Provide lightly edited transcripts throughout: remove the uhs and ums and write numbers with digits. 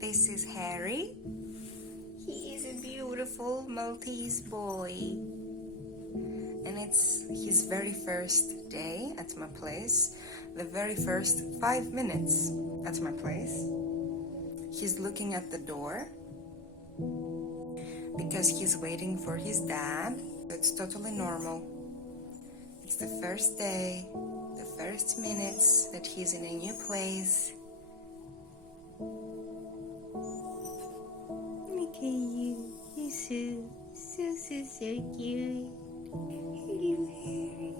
This is Harry. He is a beautiful Maltese boy. And it's his very first day at my place, the very first 5 minutes at my place. He's looking at the door because he's waiting for his dad. It's totally normal. It's the first day, the first minutes that he's in a new place. Look at you. You're so cute. Hello, Harry.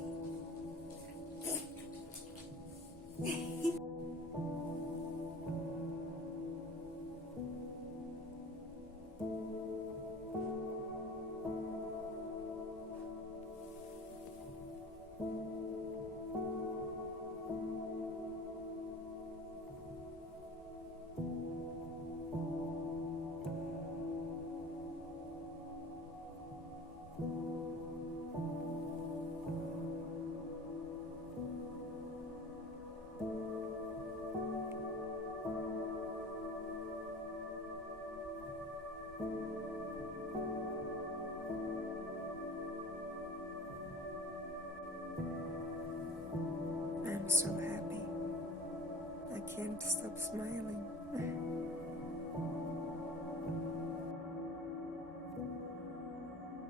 I'm so happy. I can't stop smiling.